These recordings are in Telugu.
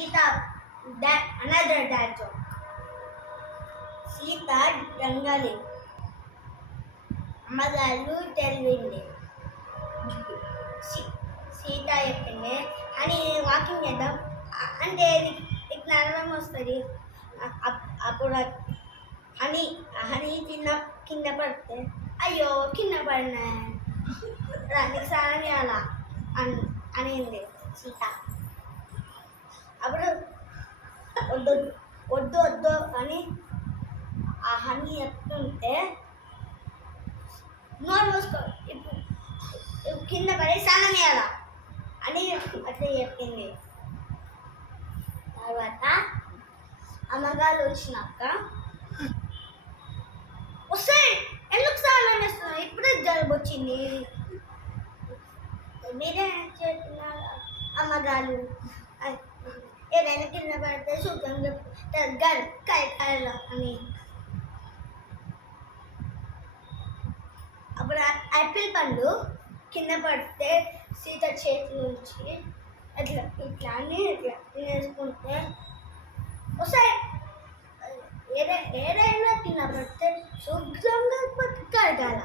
Sita, that another dad joke. Sita రంగాలి అమ్మగారు తెలివింది సీత చెప్పింది అని వాకింగ్ చేద్దాం అంటే నీకు నడవడం వస్తుంది అప్పుడు అని హని కింద పడితే అయ్యో కింద పడినా నీకు స్నానం చేయాలా అనింది సీత అప్పుడు వద్దు వద్దు వద్దు అని ఆ హనీ చెప్తుంటే నోరు మూసుకో ఇప్పుడు కింద పడి స్నానం చేయాలా అని అట్లా చెప్పింది. తర్వాత అమ్మగారు వచ్చినాక వస్తే ఎందుకు స్నానం చేస్తున్నావు ఇప్పుడే జలుబు వచ్చింది మీరే చేస్తున్నారు అమ్మగారు ఏదైనా కింద పడితే సూచన చెప్తారు అని. అప్పుడు యాపిల్ పండు కింద పడితే సీత చేతి నుంచి అట్లా ఇట్లా అని ఇట్లా తినేసుకుంటే వస్తాయి ఏదైనా కింద పడితే శుభ్రంగా కడగాల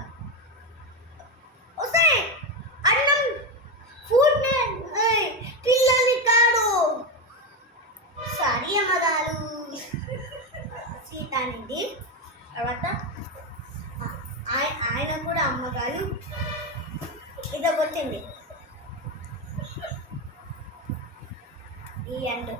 వస్తాయి అన్నం ఫుడ్ పిల్లలు కాదు సారీ అమ్మగారు సీత అనేది. తర్వాత ఆయన కూడా అమ్మగారు ఇదో కొట్టింది ఈ ఎండ్.